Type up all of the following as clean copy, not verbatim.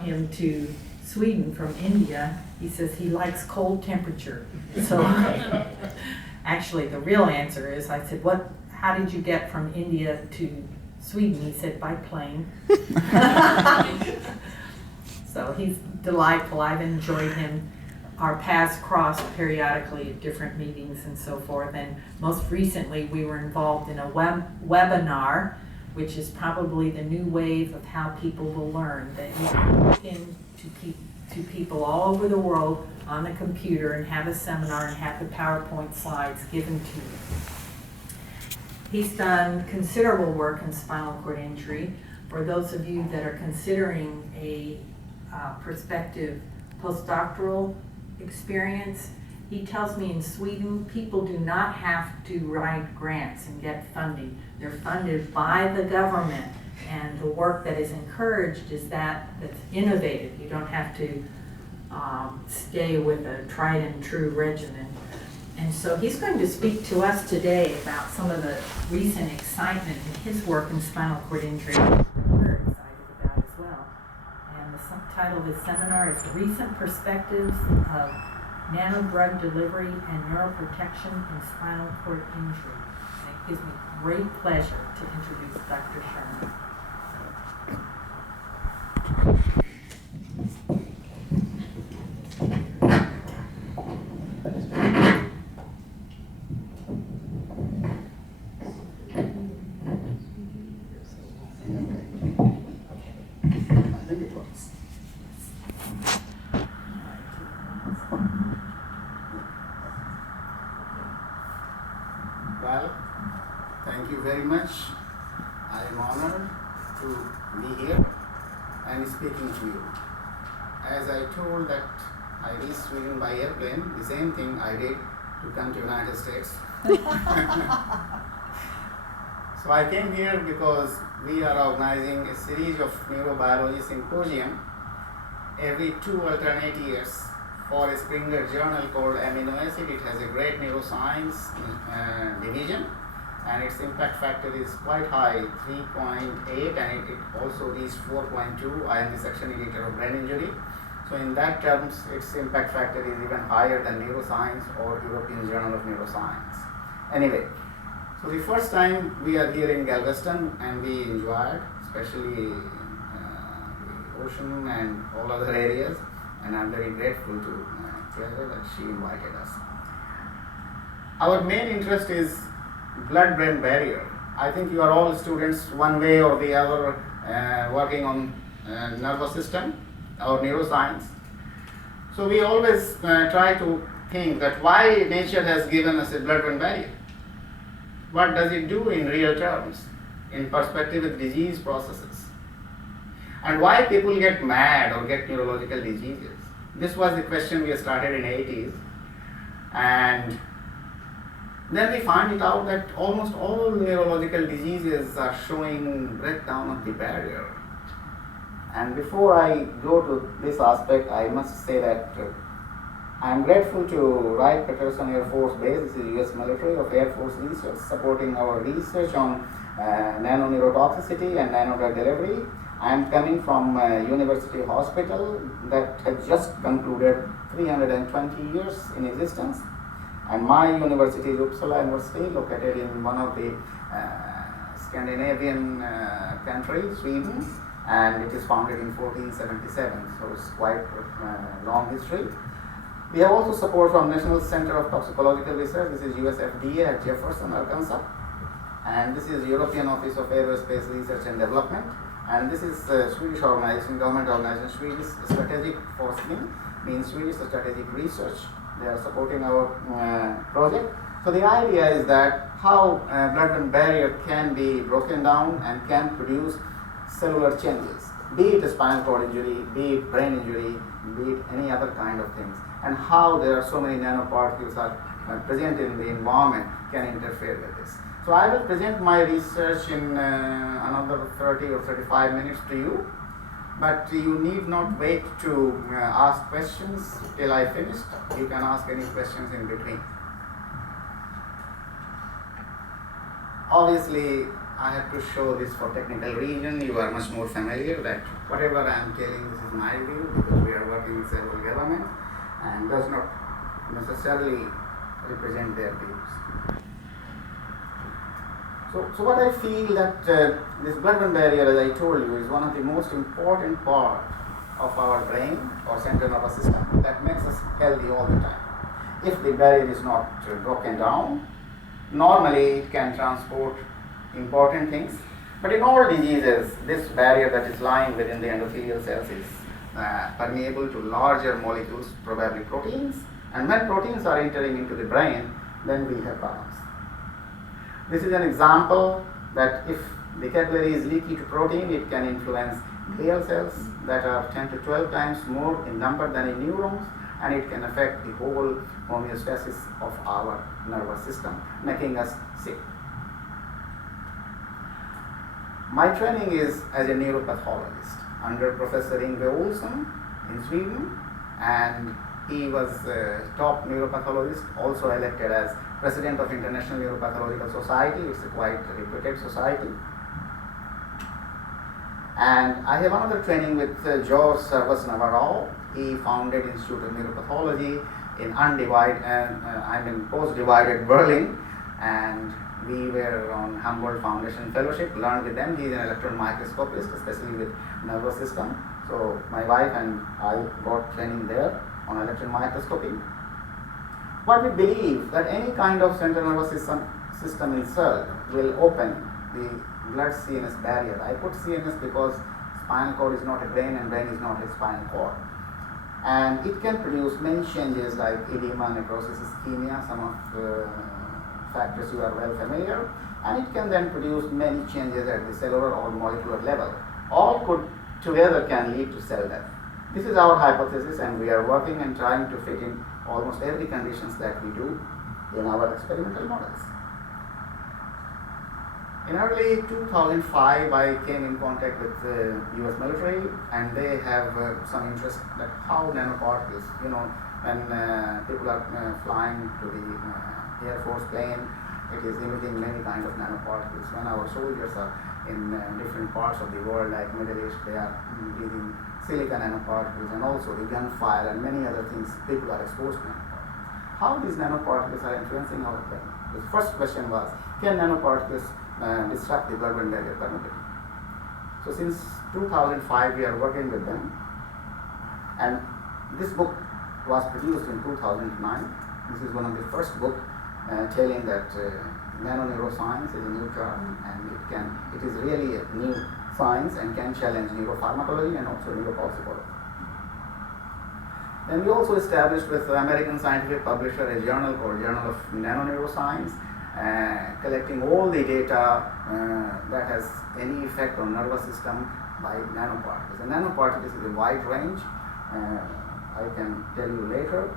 him to Sweden from India, he says he likes cold temperature. So actually the real answer is, I said, how did you get from India to Sweden? He said, by plane. So he's delightful. I've enjoyed him. Our paths crossed periodically at different meetings and so forth. And most recently, we were involved in a webinar, which is probably the new wave of how people will learn. That you can look into people all over the world on the computer and have a seminar and have the PowerPoint slides given to you. He's done considerable work in spinal cord injury. For those of you that are considering a prospective postdoctoral experience, he tells me in Sweden people do not have to write grants and get funding. They're funded by the government, and the work that is encouraged is that's innovative. You don't have to stay with a tried and true regimen. And so he's going to speak to us today about some of the recent excitement in his work in spinal cord injury, which we're very excited about as well. And the subtitle of his seminar is Recent Perspectives of Nanodrug Delivery and Neuroprotection in Spinal Cord Injury. And it gives me great pleasure to introduce Dr. Sharma. Well, thank you very much. I am honored to be here and speaking to you. As I told that I reached Sweden by airplane, the same thing I did to come to United States. So I came here because we are organizing a series of neurobiology symposium every 2 alternate years for a Springer journal called Amino Acid. It has a great neuroscience division, and its impact factor is quite high, 3.8, and it also reached 4.2. I am the section editor of brain injury. So in that terms, its impact factor is even higher than neuroscience or European Journal of Neuroscience. Anyway, so the first time we are here in Galveston, and we enjoyed, especially the ocean and all other areas, and I'm very grateful to Claire that she invited us. Our main interest is blood-brain barrier. I think you are all students one way or the other working on nervous system or neuroscience. So we always try to think that why nature has given us a blood-brain barrier. What does it do in real terms, in perspective with disease processes? And why people get mad or get neurological diseases? This was the question we started in the 80s. And then we find it out that almost all neurological diseases are showing breakdown of the barrier. And before I go to this aspect, I must say that I am grateful to Wright-Patterson Air Force Base, this is US military of Air Force Research, supporting our research on nanoneurotoxicity and nanodrug delivery. I am coming from a university hospital that had just concluded 320 years in existence. And my university is Uppsala University, located in one of the Scandinavian countries, Sweden, and it is founded in 1477, so it's quite a long history. We have also support from National Center of Toxicological Research. This is USFDA at Jefferson, Arkansas, and this is European Office of Aerospace Research and Development, and this is Swedish organization, government organization, Swedish Strategic Forskning, means Swedish Strategic Research. They are supporting our project. So the idea is that how blood-brain barrier can be broken down and can produce cellular changes, be it a spinal cord injury, be it brain injury, be it any other kind of things, and how there are so many nanoparticles are present in the environment can interfere with this. So I will present my research in another 30 or 35 minutes to you, but you need not wait to ask questions till I finished. You can ask any questions in between. Obviously, I have to show this for technical reason. You are much more familiar that whatever I am telling, this is my view, because we are working with several governments and does not necessarily represent their views. So what I feel that this blood-brain barrier, as I told you, is one of the most important part of our brain or central nervous system that makes us healthy all the time. If the barrier is not broken down, normally it can transport important things, but in all diseases, this barrier that is lying within the endothelial cells is permeable to larger molecules, probably proteins, and when proteins are entering into the brain, then we have problems. This is an example that if the capillary is leaky to protein, it can influence glial cells that are 10 to 12 times more in number than in neurons, and it can affect the whole homeostasis of our nervous system, making us sick. My training is as a neuropathologist under Professor Yngve Olsson in Sweden, and he was a top neuropathologist, also elected as President of International Neuropathological Society. It's a quite reputed society. And I have another training with George Service Navarro. He founded Institute of Neuropathology in post-divided Berlin, and we were on Humboldt Foundation Fellowship, learned with them. He is an electron microscopist, especially with nervous system. So my wife and I got training there on electron microscopy. But we believe that any kind of central nervous system itself will open the blood CNS barrier. I put CNS because spinal cord is not a brain and brain is not a spinal cord. And it can produce many changes like edema, necrosis, ischemia, some of the factors you are well familiar, and it can then produce many changes at the cellular or molecular level. All could together can lead to cell death. This is our hypothesis, and we are working and trying to fit in almost every conditions that we do in our experimental models. In early 2005, I came in contact with the US military, and they have some interest that how nanoparticles, when people are flying to the Air Force plane, it is emitting many kind of nanoparticles. When our soldiers are in different parts of the world, like Middle East, they are breathing silica nanoparticles, and also the gunfire and many other things, people are exposed to nanoparticles. How these nanoparticles are influencing our brain? The first question was, can nanoparticles disrupt the blood-brain barrier permeability? So since 2005, we are working with them, and this book was produced in 2009. This is one of the first books telling that nanoneuroscience is a new term, and it is really a new science and can challenge neuropharmacology and also neuropsychology. Then we also established with the American scientific publisher a journal called Journal of Nanoneuroscience, collecting all the data that has any effect on nervous system by nanoparticles. And nanoparticles is a wide range, I can tell you later.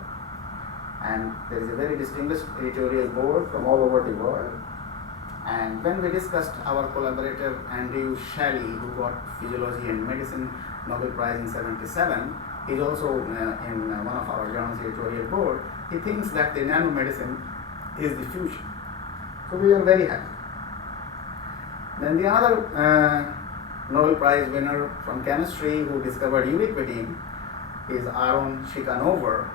And there is a very distinguished editorial board from all over the world. And when we discussed our collaborator Andrew Shelley, who got Physiology and Medicine Nobel Prize in '77, he's also in one of our journals editorial board. He thinks that the nanomedicine is the future. So we are very happy. Then the other Nobel Prize winner from chemistry who discovered ubiquitin is Aaron Shikanover,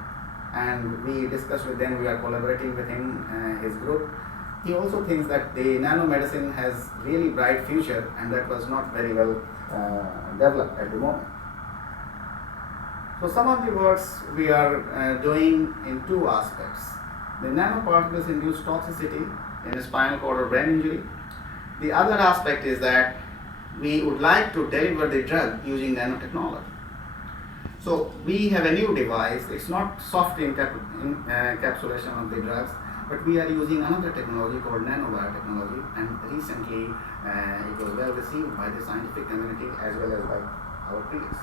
and we discussed with them, we are collaborating with him, his group. He also thinks that the nanomedicine has really bright future, and that was not very well developed at the moment. So some of the works we are doing in two aspects. The nanoparticles induce toxicity in a spinal cord or brain injury. The other aspect is that we would like to deliver the drug using nanotechnology. So we have a new device. It's not soft encapsulation of the drugs, but we are using another technology called nanobiotechnology, and recently it was well received by the scientific community as well as by our peers.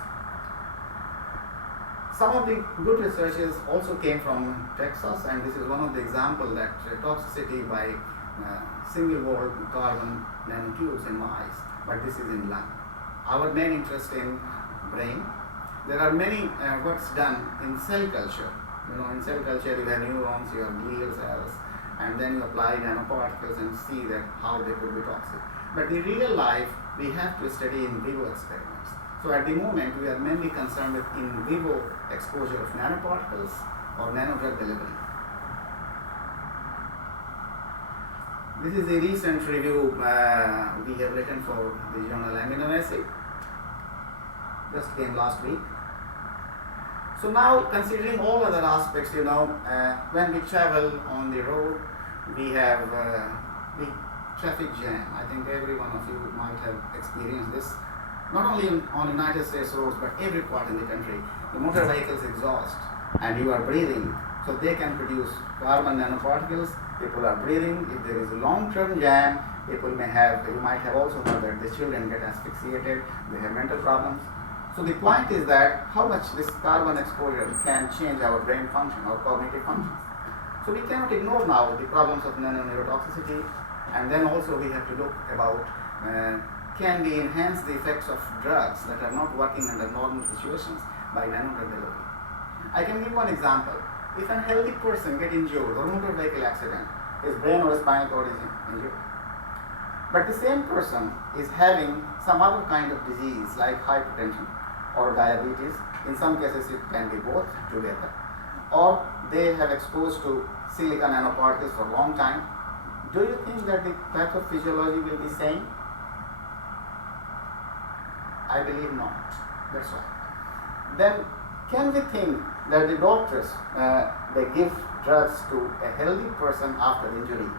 Some of the good researches also came from Texas, and this is one of the examples that toxicity by single-walled carbon nanotubes in mice, but this is in lung. Our main interest in brain. There are many works done in cell culture. In cell culture you have neurons, you have glial cells, and then you apply nanoparticles and see that how they could be toxic. But in real life, we have to study in vivo experiments. So at the moment, we are mainly concerned with in vivo exposure of nanoparticles or nanodrug delivery. This is a recent review we have written for the journal Amino Acid. Just came last week. So now, considering all other aspects, when we travel on the road, we have big traffic jam. I think every one of you might have experienced this, not only on United States roads, but every part in the country. The motor vehicles exhaust, and you are breathing, so they can produce carbon nanoparticles. People are breathing. If there is a long-term jam, you might have also heard that the children get asphyxiated, they have mental problems. So the point is that how much this carbon exposure can change our brain function, our cognitive functions. So we cannot ignore now the problems of neurotoxicity, and then also we have to look about can we enhance the effects of drugs that are not working under normal situations by nanodrug delivery. I can give one example. If a healthy person gets injured or motor vehicle accident, his brain or spinal cord is injured. But the same person is having some other kind of disease like hypertension or diabetes. In some cases it can be both together. Or they have exposed to silicon nanoparticles for a long time. Do you think that the pathophysiology will be same? I believe not. That's right. Then can we think that the doctors, they give drugs to a healthy person after injury?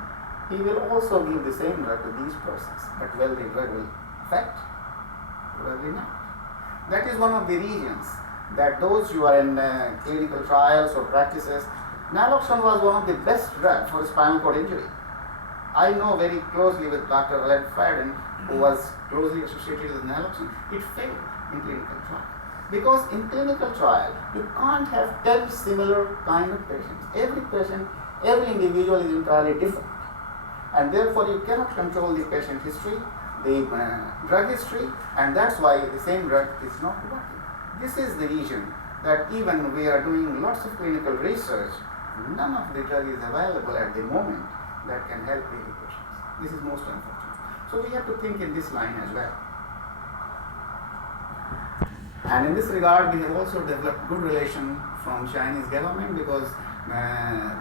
He will also give the same drug to these persons, but will the drug will affect? Probably not. That is one of the reasons that those who are in clinical trials or practices, naloxone was one of the best drugs for spinal cord injury. I know very closely with Dr. Alan Faden, who was closely associated with naloxone. It failed in clinical trial. Because in clinical trial, you can't have 10 similar kind of patients. Every patient, every individual is entirely different. And therefore, you cannot control the patient history, the drug history, and that's why the same drug is not working. This is the reason that even we are doing lots of clinical research, none of the drug is available at the moment that can help the patients. This is most unfortunate. So we have to think in this line as well. And in this regard, we have also developed good relation from Chinese government because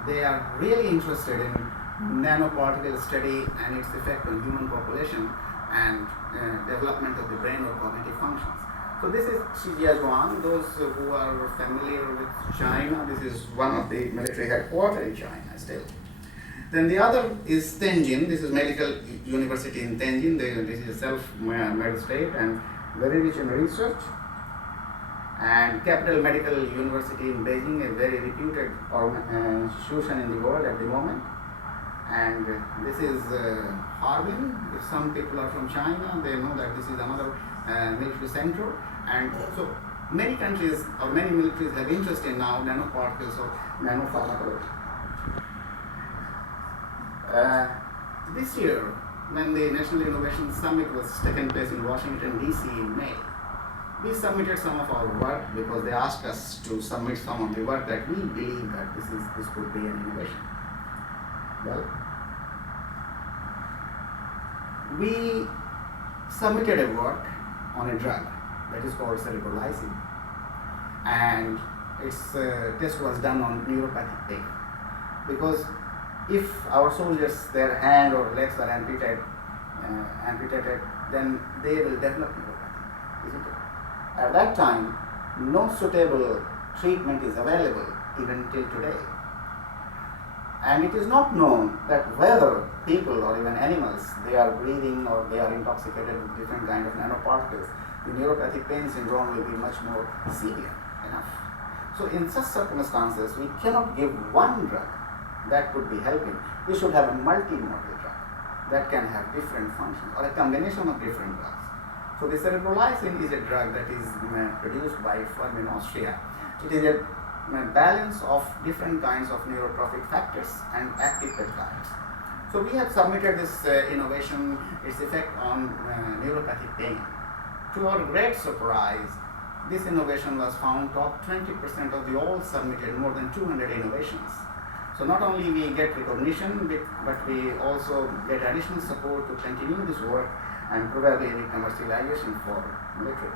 they are really interested in nanoparticle study and its effect on human population and development of the brain or cognitive functions. So this is Shijiazhuang. Those who are familiar with China, this is one of the military headquarters in China still. Then the other is Tianjin. This is Medical University in Tianjin. This is a self-made state and very rich in research. And Capital Medical University in Beijing, a very reputed institution in the world at the moment. And this is Harbin. If some people are from China, they know that this is another military center. And so many countries or many militaries have interest in now nanoparticles or nanopharmacology. This year, when the National Innovation Summit was taking place in Washington, D.C. in May, we submitted some of our work because they asked us to submit some of the work that we believe that this could be an innovation. Well, we submitted a work on a drug that is called cerebrolizine, and its test was done on neuropathic pain. Because if our soldiers, their hand or legs are amputated, then they will develop neuropathy, isn't it? At that time, no suitable treatment is available even till today. And it is not known that whether people or even animals, they are breathing or they are intoxicated with different kind of nanoparticles, the neuropathic pain syndrome will be much more severe enough. So in such circumstances, we cannot give one drug that could be helping. We should have a multimodal drug that can have different functions or a combination of different drugs. So the cerebrolizine is a drug that is produced by a firm in Austria. It is a balance of different kinds of neurotrophic factors and active peptides. So we have submitted this innovation, its effect on neuropathic pain. To our great surprise, this innovation was found top 20% of the all submitted, more than 200 innovations. So not only we get recognition, but we also get additional support to continue this work and probably any commercialization for military.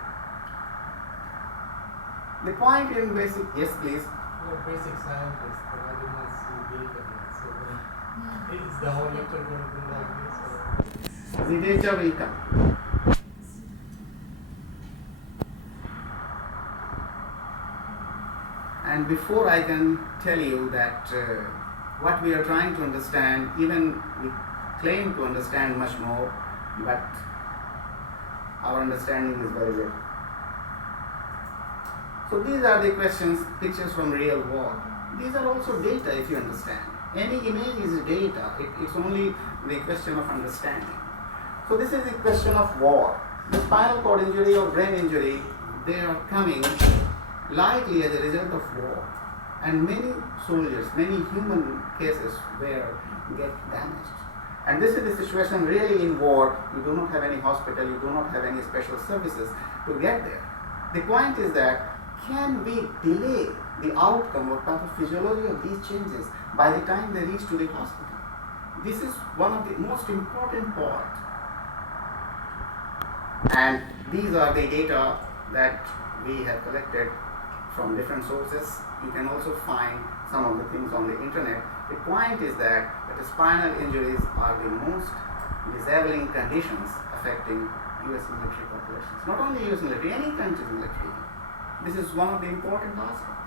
The point in basic, yes please. You're a basic scientist, but I did not see data yet. So is the whole lecture going to be like this? Or? The data will come. And before I can tell you that what we are trying to understand, even we claim to understand much more, but our understanding is very little. So these are the questions, pictures from real world. These are also data if you understand. Any image is data, it's only the question of understanding. So this is the question of war. The spinal cord injury or brain injury, they are coming likely as a result of war. And many soldiers, many human cases get damaged. And this is the situation really in war. You do not have any hospital, you do not have any special services to get there. The point is that can we delay the outcome or pathophysiology of these changes by the time they reach to the hospital? This is one of the most important parts. And these are the data that we have collected from different sources. You can also find some of the things on the internet. The point is that the spinal injuries are the most disabling conditions affecting US military populations. Not only US military, any country's military. This is one of the important aspects.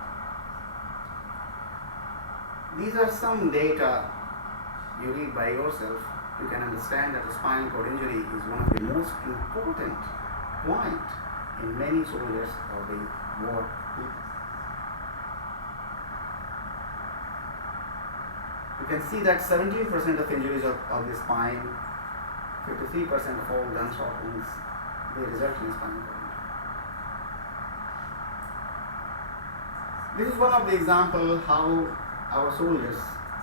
These are some data you read by yourself. You can understand that the spinal cord injury is one of the most important points in many soldiers of the war. You can see that 17% of injuries of the spine, 53% of all gunshot wounds, they result in spinal cord injury. This is one of the examples how our soldiers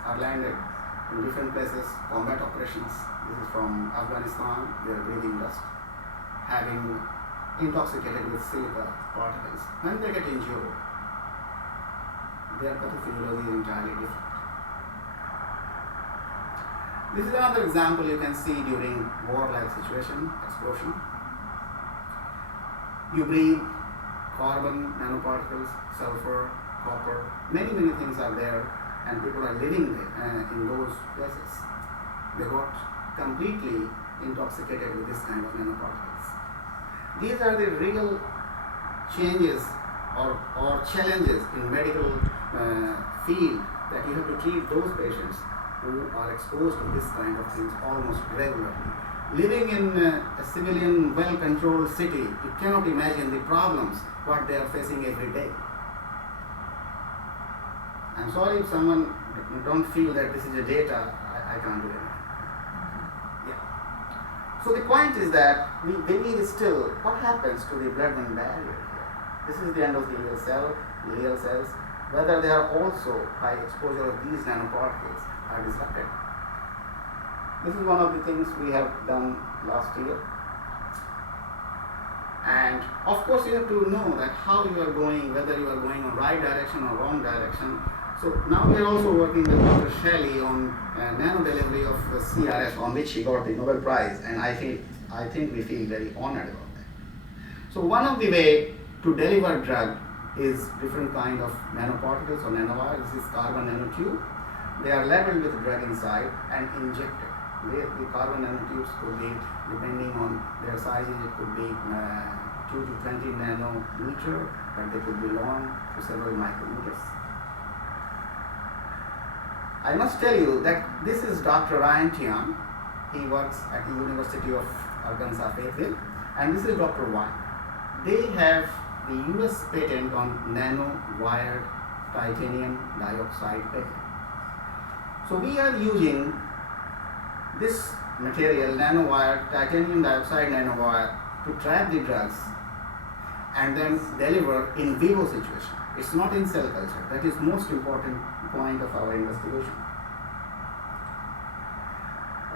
are landed in different places, combat operations. This is from Afghanistan. They are breathing dust, having intoxicated with silica particles. When they get injured, their pathophysiology is entirely different. This is another example you can see during war-like situation, explosion. You breathe carbon, nanoparticles, sulfur, copper, many things are there, and people are living there, in those places. They got completely intoxicated with this kind of nanoparticles. These are the real changes or challenges in medical field that you have to treat those patients who are exposed to this kind of things almost regularly. Living in a civilian, well-controlled city, you cannot imagine the problems, what they are facing every day. I'm sorry if someone don't feel that this is a data, I can't do it. Yeah. So the point is that we need still, what happens to the blood-brain barrier here? This is the endothelial cell, glial cells, whether they are also, by exposure of these nanoparticles, are disrupted. This is one of the things we have done last year. And of course you have to know that how you are going, whether you are going on right direction or wrong direction. So now we are also working with Dr. Shelley on nano delivery of CRF, on which he got the Nobel Prize, and I think we feel very honored about that. So one of the way to deliver drug is different kind of nanoparticles or nanowires. This is carbon nanotube. They are labeled with drug inside and injected. The carbon nanotubes could be, depending on their sizes, it could be 2 to 20 nanometer, but they could be long to several micrometers. I must tell you that this is Dr. Ryan Tian. He works at the University of Arkansas Fayetteville, and this is Dr. Wang. They have the US patent on nano-wired titanium dioxide patent. So we are using this material, nanowire, titanium dioxide nanowire, to trap the drugs and then deliver in vivo situation. It's not in cell culture. That is most important point of our investigation.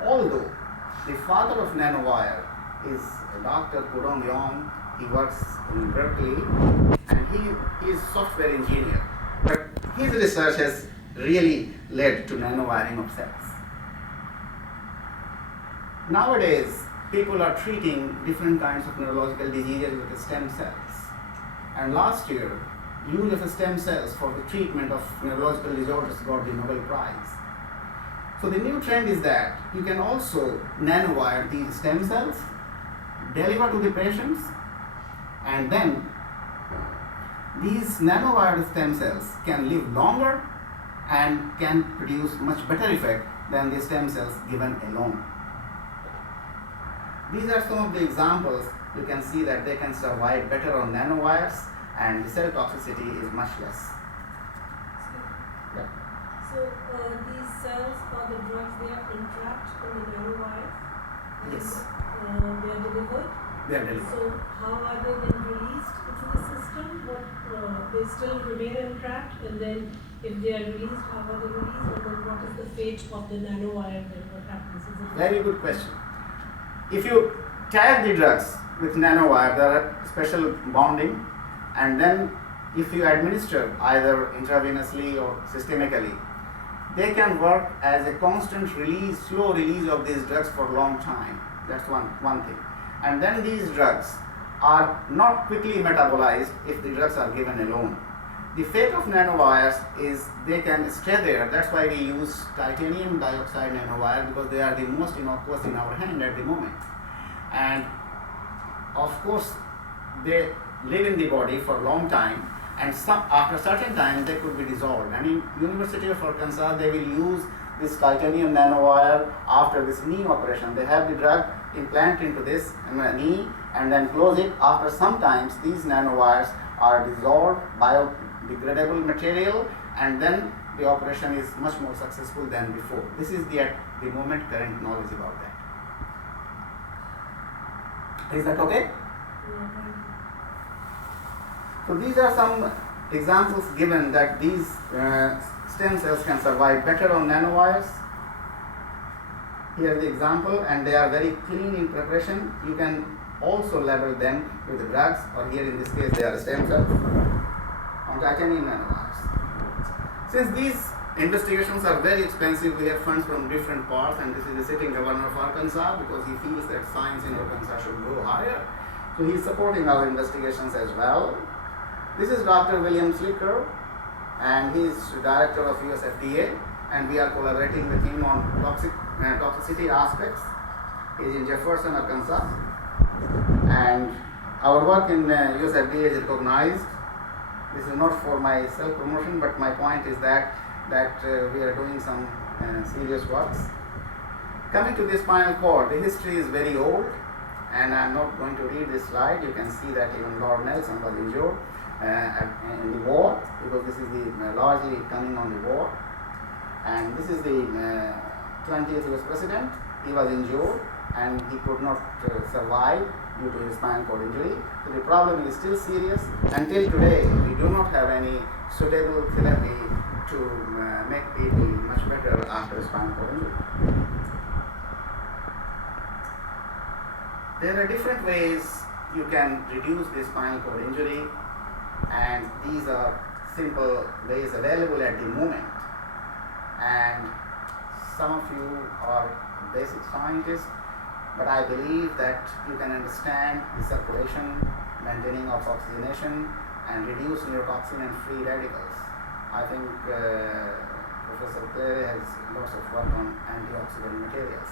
Although the father of nanowire is Dr. Pudong Yong, he works in Berkeley and he is software engineer. But his research has really led to nanowiring of cells. Nowadays, people are treating different kinds of neurological diseases with stem cells. And last year, use of stem cells for the treatment of neurological disorders got the Nobel Prize. So the new trend is that you can also nanowire these stem cells, deliver to the patients, and then these nanowired stem cells can live longer and can produce much better effect than the stem cells given alone. These are some of the examples. You can see that they can survive better on nanowires and the cell toxicity is much less. Yeah. So these cells or the drugs, they are entrapped in the nanowires? Yes. They are delivered? They are delivered. So how are they then released into the system? They still remain entrapped, and then if they are released, how are they released? And then what is the fate of the nanowire then? What happens? Is it Very good question. If you tag the drugs with nanowire, there are special bonding, and then if you administer either intravenously or systemically, they can work as a constant release, slow release of these drugs for a long time. That's one thing. And then these drugs are not quickly metabolized if the drugs are given alone. The fate of nanowires is they can stay there. That's why we use titanium dioxide nanowire, because they are the most innocuous in our hand at the moment. And of course, they live in the body for a long time, and after a certain time they could be dissolved. And in University of Arkansas, they will use this titanium nanowire after this knee operation. They have the drug implant into this knee and then close it. After some times, these nanowires are dissolved, biodegradable material, and then the operation is much more successful than before. This is at the moment current knowledge about that. Is that okay? So these are some examples given that these stem cells can survive better on nanowires. Here is the example, and they are very clean in preparation. You can also label them with the drugs, or here in this case they are stem cells on titanium nanowires. Since these investigations are very expensive, we have funds from different parts, and this is the sitting governor of Arkansas, because he feels that science in Arkansas should go higher. So he is supporting our investigations as well. This is Dr. William Slicker, and he is director of US FDA, and we are collaborating with him on toxicity aspects. He is in Jefferson, Arkansas, and our work in US FDA is recognized. This is not for my self-promotion, but my point is that we are doing some serious works. Coming to the spinal cord, the history is very old, and I'm not going to read this slide. You can see that even Lord Nelson was injured in the war, because this is largely coming on the war. And this is the 20th US president. He was injured and he could not survive due to his spinal cord injury. So the problem is still serious. Until today, we do not have any suitable therapy to make people much better after spinal cord injury. There are different ways you can reduce the spinal cord injury, and these are simple ways available at the moment. And some of you are basic scientists, but I believe that you can understand the circulation, maintaining of oxygenation, and reduce neurotoxin and free radicals. I think Professor Clare has lots of work on antioxidant materials.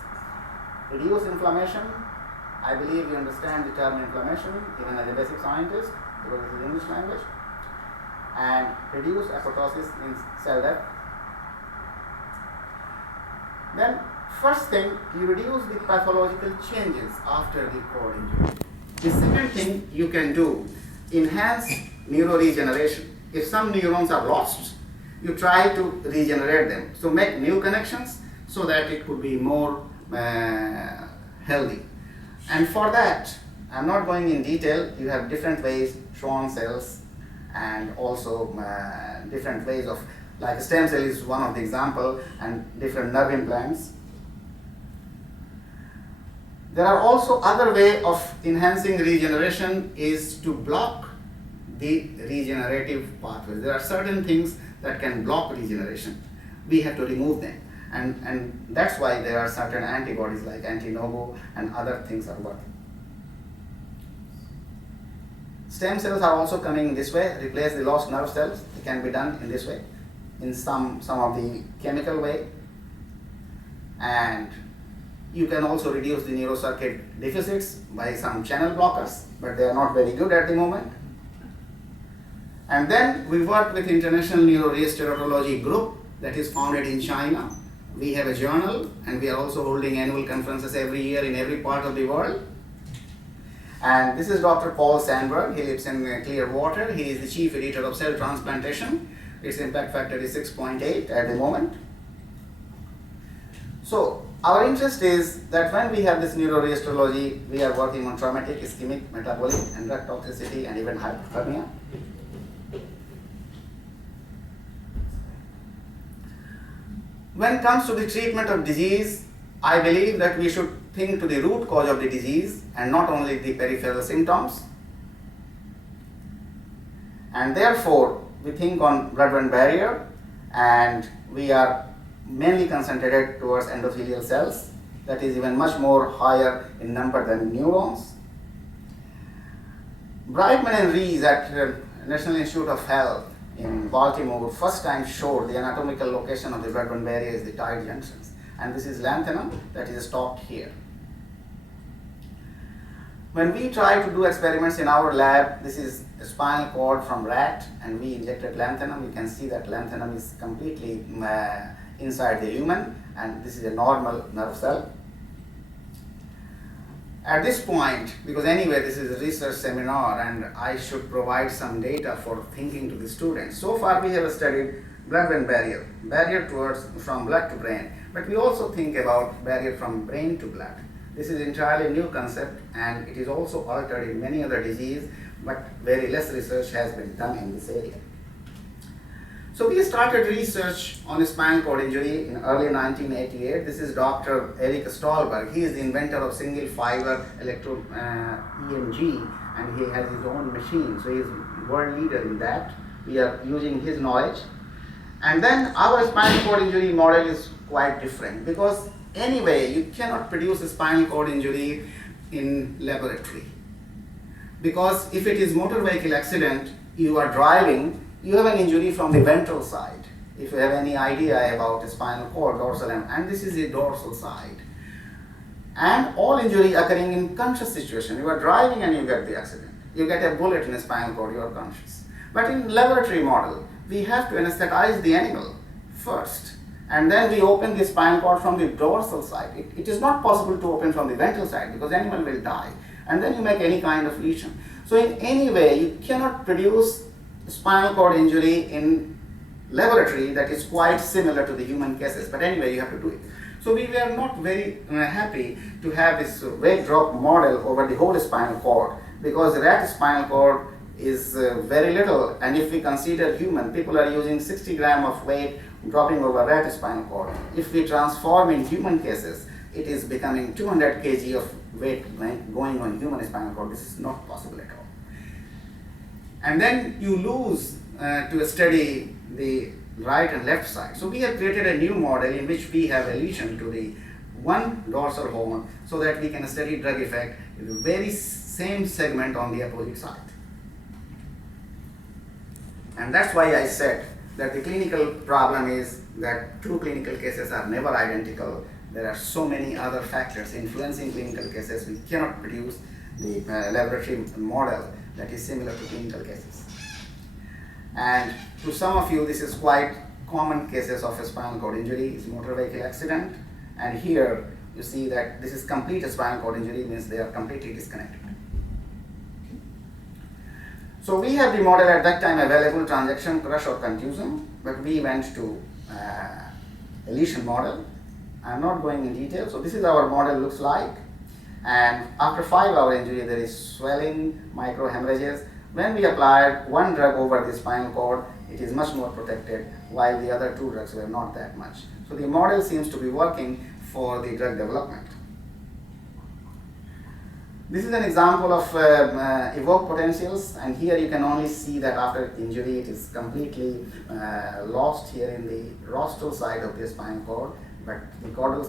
Reduce inflammation. I believe you understand the term inflammation, even as a basic scientist, because it is English language. And reduce apoptosis, means cell death. Then, first thing, you reduce the pathological changes after the cord injury. The second thing you can do, enhance neuroregeneration. If some neurons are lost, you try to regenerate them. So make new connections so that it could be more healthy. And for that, I'm not going in detail. You have different ways, Schwann cells, and also different ways of, like stem cell is one of the example, and different nerve implants. There are also other way of enhancing regeneration is to block the regenerative pathways. There are certain things that can block regeneration. we have to remove them. And that's why there are certain antibodies like anti-novo and other things are working. Stem cells are also coming this way, replace the lost nerve cells. It can be done in this way, in some of the chemical way. And you can also reduce the neurocircuit deficits by some channel blockers, but they are not very good at the moment. And then we work with International Neurorestoratology Group that is founded in China. We have a journal, and we are also holding annual conferences every year in every part of the world. And this is Dr. Paul Sandberg. He lives in Clearwater. He is the chief editor of Cell Transplantation. Its impact factor is 6.8 at the moment. So our interest is that when we have this neurorestoratology, we are working on traumatic, ischemic, metabolic, and drug toxicity, and even hypothermia. When it comes to the treatment of disease, I believe that we should think to the root cause of the disease and not only the peripheral symptoms. And therefore, we think on blood-brain barrier, and we are mainly concentrated towards endothelial cells, that is even much more higher in number than neurons. Brightman and Rees at National Institute of Health in Baltimore first time showed the anatomical location of the blood-brain barrier is the tight junctions, and this is lanthanum that is stopped here. When we try to do experiments in our lab, this is a spinal cord from rat, and we injected lanthanum. You can see that lanthanum is completely inside the human, and this is a normal nerve cell. At this point, because anyway this is a research seminar and I should provide some data for thinking to the students. So far we have studied blood-brain barrier, from blood to brain, but we also think about barrier from brain to blood. This is entirely new concept, and it is also altered in many other diseases, but very less research has been done in this area. So we started research on spinal cord injury in early 1988. This is Dr. Eric Stolberg. He is the inventor of single fiber electro EMG, and he has his own machine. So he is world leader in that. We are using his knowledge. And then our spinal cord injury model is quite different, because anyway you cannot produce a spinal cord injury in laboratory. Because if it is motor vehicle accident, you are driving, you have an injury from the ventral side. If you have any idea about the spinal cord, dorsal and this is the dorsal side. And all injury occurring in conscious situation. You are driving and you get the accident. You get a bullet in the spinal cord, you are conscious. But in laboratory model, we have to anesthetize the animal first. And then we open the spinal cord from the dorsal side. It is not possible to open from the ventral side because the animal will die. And then you make any kind of lesion. So in any way, you cannot produce spinal cord injury in laboratory that is quite similar to the human cases. But anyway, you have to do it. So we were not very happy to have this weight drop model over the whole spinal cord, because rat spinal cord is very little, and if we consider human, people are using 60 grams of weight dropping over rat spinal cord. If we transform in human cases, it is becoming 200 kg of weight going on human spinal cord. This is not possible at all. And then you lose to study the right and left side. So we have created a new model in which we have a lesion to the one dorsal horn, so that we can study drug effect in the very same segment on the opposite side. And that's why I said that the clinical problem is that two clinical cases are never identical. There are so many other factors influencing clinical cases. We cannot produce the laboratory model that is similar to clinical cases. And to some of you, this is quite common cases of a spinal cord injury. It's motor vehicle accident. And here you see that this is complete spinal cord injury, means they are completely disconnected. So we have the model at that time available, transaction, crush or contusion, but we went to a lesion model. I'm not going in detail. So this is our model looks like. And after 5-hour injury, there is swelling, microhemorrhages. When we applied one drug over the spinal cord, it is much more protected, while the other two drugs were not that much. So the model seems to be working for the drug development. This is an example of evoked potentials, and here you can only see that after injury it is completely lost here in the rostral side of the spinal cord, but the caudal